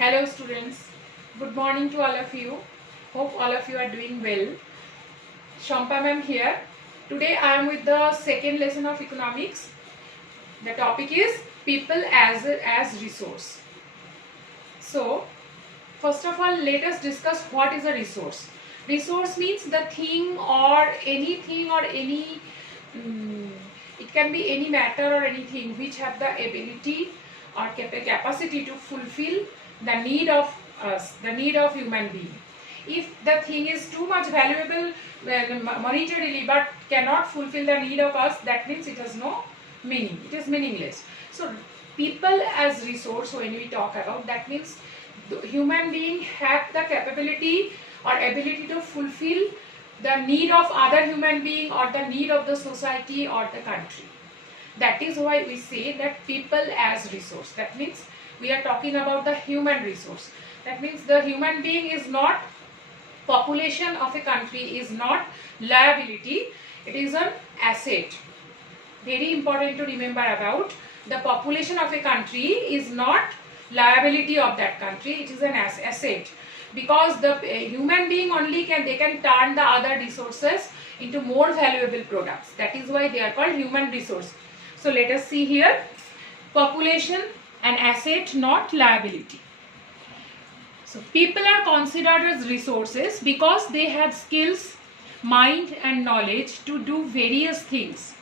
Hello students, good morning to all of you. Hope all of you are doing well. Shampa ma'am here. Today I am with the second lesson of economics. The topic is people as resource. So first of all, let us discuss what is a resource. Resource means the thing or anything or any it can be any matter or anything which have the ability or capacity to fulfill the need of us, the need of human being. If the thing is too much valuable monetarily but cannot fulfill the need of us, that means it has no meaning. It is meaningless. So people as resource, when we talk about, that means the human being have the capability or ability to fulfill the need of other human being or the need of the society or the country. That is why we say that people as resource. That means we are talking about the human resource. That means the human being is not, population of a country is not liability, it is an asset. Very important to remember about, the population of a country is not liability of that country, it is an asset, because the human being only can turn the other resources into more valuable products. That is why they are called human resource. So let us see here, population an asset, not liability. So people are considered as resources because they have skills, mind and knowledge to do various things.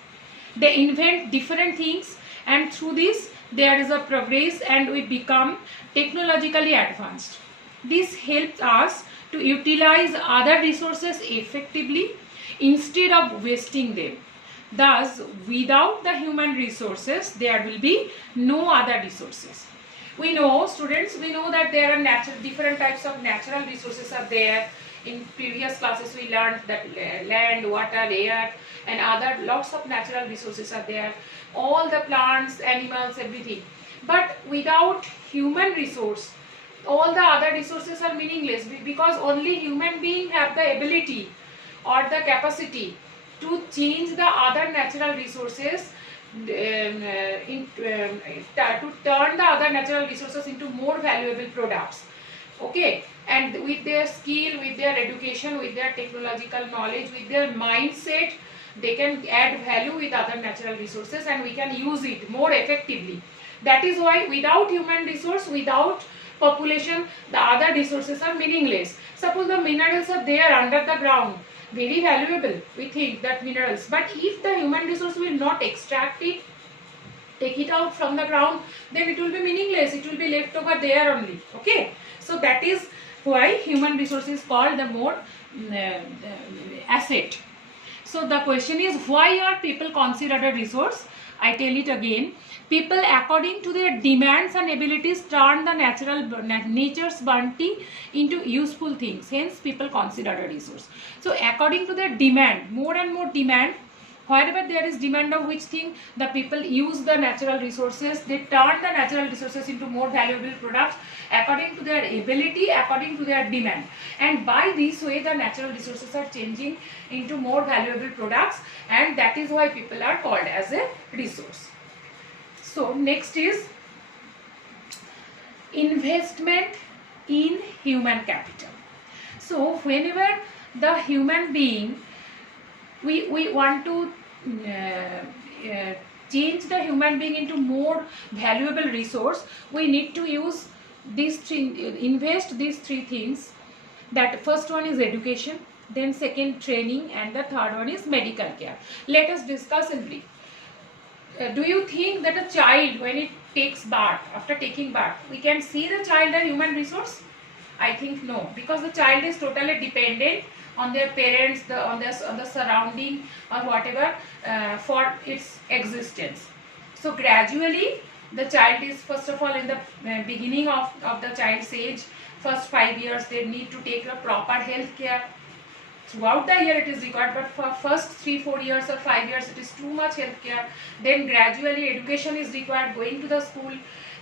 They invent different things, and through this there is a progress and we become technologically advanced. This helps us to utilize other resources effectively instead of wasting them. Thus, without the human resources, there will be no other resources. We know, students, we know that there are different types of natural resources are there. In previous classes, we learned that land, water, air, and other lots of natural resources are there. All the plants, animals, everything. But without human resource, all the other resources are meaningless, because only human beings have the ability or the capacity to change the other natural resources, to turn the other natural resources into more valuable products. Okay, and with their skill, with their education, with their technological knowledge, with their mindset, they can add value with other natural resources and we can use it more effectively. That is why without human resource, without population, the other resources are meaningless. Suppose the minerals are there under the ground, very valuable, we think that minerals, but if the human resource will not extract it, take it out from the ground, then it will be meaningless, it will be left over there only. Okay, so that is why human resource is called the more asset. So the question is, why are people considered a resource? I tell it again. People, according to their demands and abilities, turn the nature's bounty into useful things. Hence, people considered a resource. So, according to their demand, more and more demand, wherever there is demand of which thing, the people use the natural resources. They turn the natural resources into more valuable products according to their ability, according to their demand. And by this way, the natural resources are changing into more valuable products, and that is why people are called as a resource. So next is investment in human capital. So whenever the human being, we want to change the human being into more valuable resource, we need to use these three, invest these three things. That first one is education, then second training, and the third one is medical care. Let us discuss in brief. Do you think that a child, when it takes birth, after taking birth, we can see the child a human resource? I think no, because the child is totally dependent on their parents, on the surrounding or whatever for its existence. So gradually the child is, first of all, in the beginning of the child's age, first 5 years, they need to take a proper health care. Throughout the year it is required, but for first 3-4 years or 5 years it is too much health care. Then gradually education is required, going to the school.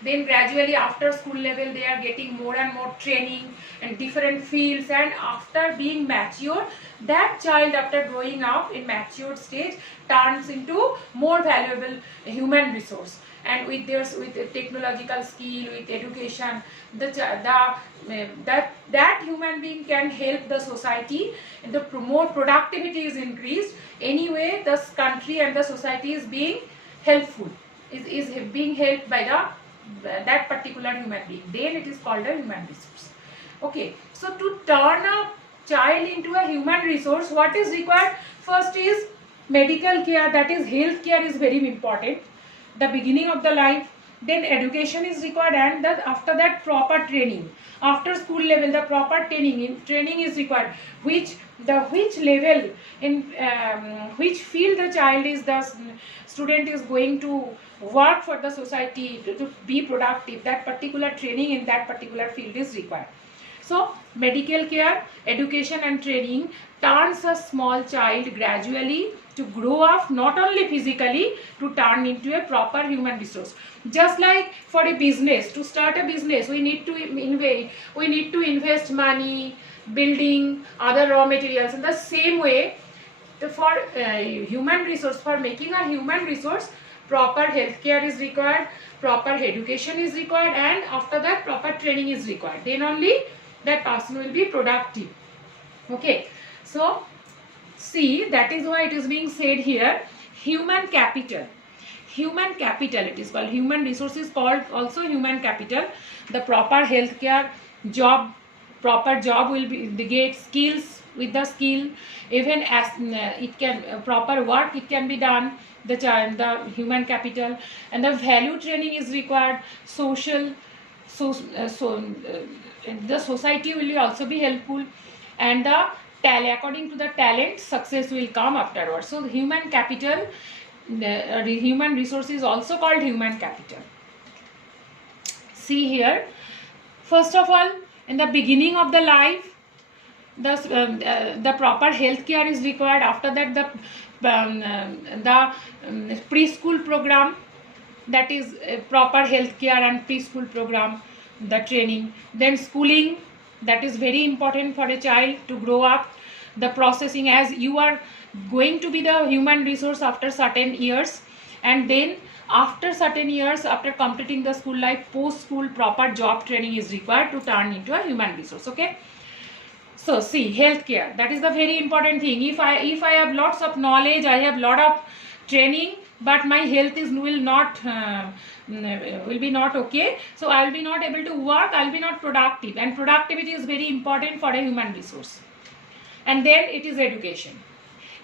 Then gradually after school level they are getting more and more training and different fields, and after being mature, that child, after growing up in matured stage, turns into more valuable human resource. and with technological skill, with education, that human being can help the society and the promote productivity is increased. Anyway, the country and the society is being helpful, is being helped by that particular human being. Then it is called a human resource. Okay, so to turn a child into a human resource, what is required? First is medical care, that is health care is very important, the beginning of the life. Then education is required, and after that proper training. After school level, the proper training is required. Which level, in which field the child is, the student is going to work for the society, to be productive, that particular training in that particular field is required. So medical care, education and training turns a small child gradually to grow up, not only physically, to turn into a proper human resource. Just like for a business, to start a business, we need to invest money, building, other raw materials. In the same way, for human resource, for making a human resource, proper health care is required, proper education is required, and after that proper training is required. Then only that person will be productive. Okay, so see, that is why it is being said here, human capital. Human capital, it is called. Human resource is called also human capital. The proper health care, proper job will be, they get skills. With the skill, even as it can proper work, it can be done. The human capital, and the value training is required. Social, the society will also be helpful, and according to the talent, success will come afterwards. So human capital, human resource is also called human capital. See here, first of all, in the beginning of the life, the proper health care is required. After that, the preschool program, that is proper health care and preschool program, the training. Then schooling, that is very important for a child to grow up. The processing, as you are going to be the human resource after certain years, and then after certain years, after completing the school life, post school proper job training is required to turn into a human resource. Okay, so see, healthcare, that is the very important thing. If I have lots of knowledge, I have lot of training, but my health will be not okay, so I will be not able to work, I will be not productive, and productivity is very important for a human resource. And then it is education.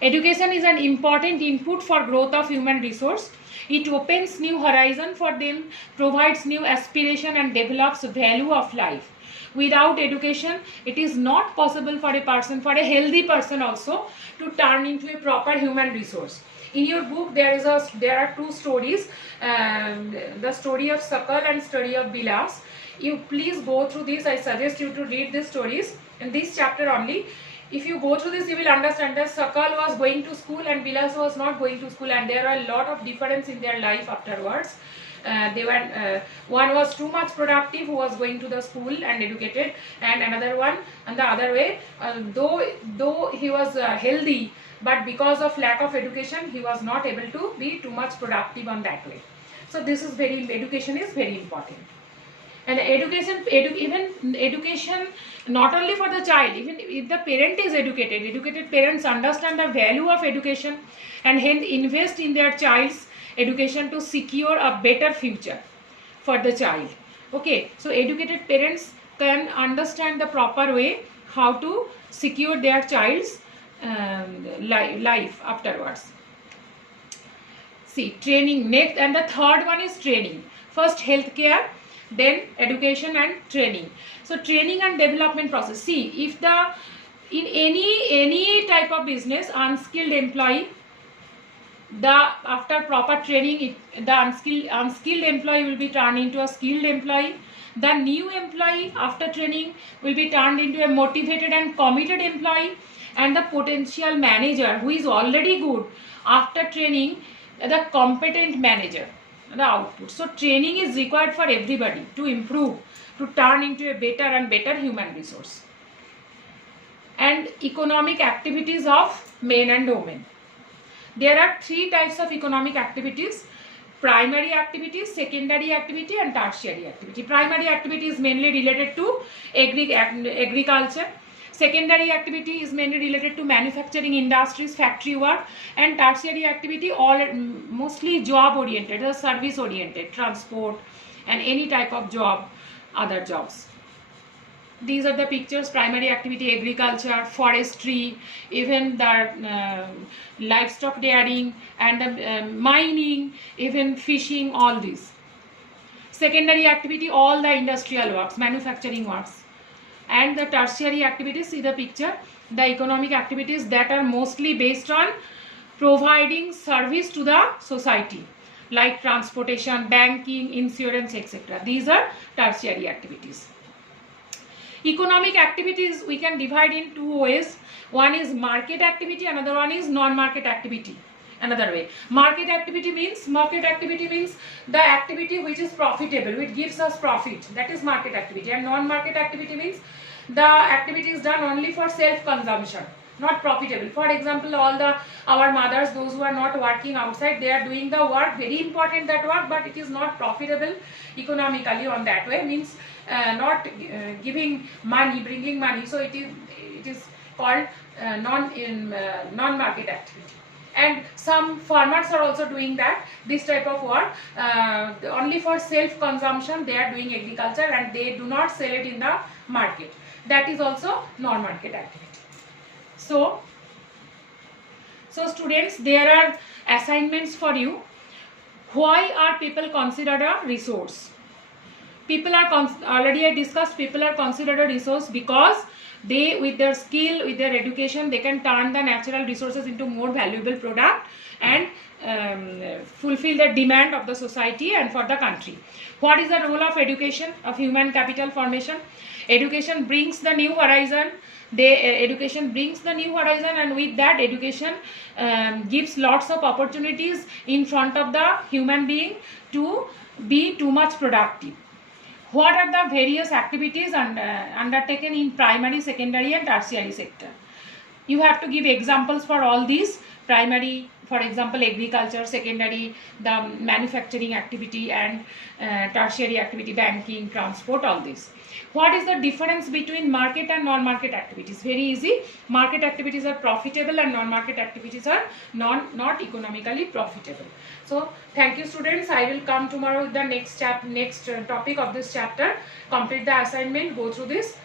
Education is an important input for growth of human resource. It opens new horizon for them, provides new aspiration, and develops value of life. Without education, it is not possible for a person, for a healthy person also, to turn into a proper human resource. In your book, there are two stories, the story of Sakal and story of Bilas. You please go through this. I suggest you to read these stories in this chapter only. If you go through this, you will understand that Sakal was going to school and Bilas was not going to school, and there are a lot of difference in their life afterwards. One was too much productive, who was going to the school and educated, and another one and the other way, though he was healthy, but because of lack of education, he was not able to be too much productive on that way. So this is education is very important. And even education, not only for the child, even if the parent is educated parents understand the value of education, and hence invest in their child's education to secure a better future for the child. Okay, so educated parents can understand the proper way how to secure their child's life afterwards. See, training next, and the third one is training. First healthcare, then education and training. So training and development process. See, if in any type of business, unskilled employee, after proper training, the unskilled employee will be turned into a skilled employee. The new employee after training will be turned into a motivated and committed employee, and the potential manager, who is already good, after training, the competent manager, the output. So training is required for everybody to improve, to turn into a better and better human resource. And economic activities of men and women. There are three types of economic activities. primary activity, secondary activity and tertiary activity. Primary activity is mainly related to agriculture. Secondary activity is mainly related to manufacturing industries, factory work, and tertiary activity all mostly job oriented or service oriented, transport and any type of job, other jobs. These are the pictures: primary activity, agriculture, forestry, even the livestock rearing and the mining, even fishing, all these. Secondary activity, all the industrial works, manufacturing works. And the tertiary activities, see the picture, the economic activities that are mostly based on providing service to the society, like transportation, banking, insurance, etc. These are tertiary activities. Economic activities we can divide in two ways. One is market activity, another one is non-market activity. Another way, market activity means the activity which is profitable, which gives us profit, that is market activity. And non-market activity means the activity is done only for self-consumption, not profitable. For example, our mothers, those who are not working outside, they are doing the work, very important that work, but it is not profitable economically on that way, means not giving money, bringing money. So it is called non-market activity. And some farmers are also doing that, this type of work, only for self-consumption. They are doing agriculture and they do not sell it in the market. That is also non-market activity. So students, there are assignments for you. Why are people considered a resource? People are already I discussed, people are considered a resource because they, with their skill, with their education, they can turn the natural resources into more valuable product and fulfill the demand of the society and for the country. What is the role of education, of human capital formation? Education brings the new horizon. Education brings the new horizon, and with that education gives lots of opportunities in front of the human being to be too much productive. What are the various activities undertaken in primary, secondary and tertiary sector? You have to give examples for all these. Primary, for example, agriculture; secondary, the manufacturing activity; and tertiary activity, banking, transport, all this. What is the difference between market and non-market activities? Very easy. Market activities are profitable and non-market activities are not economically profitable. So thank you, students. I will come tomorrow with the next topic of this chapter. Complete the assignment, go through this.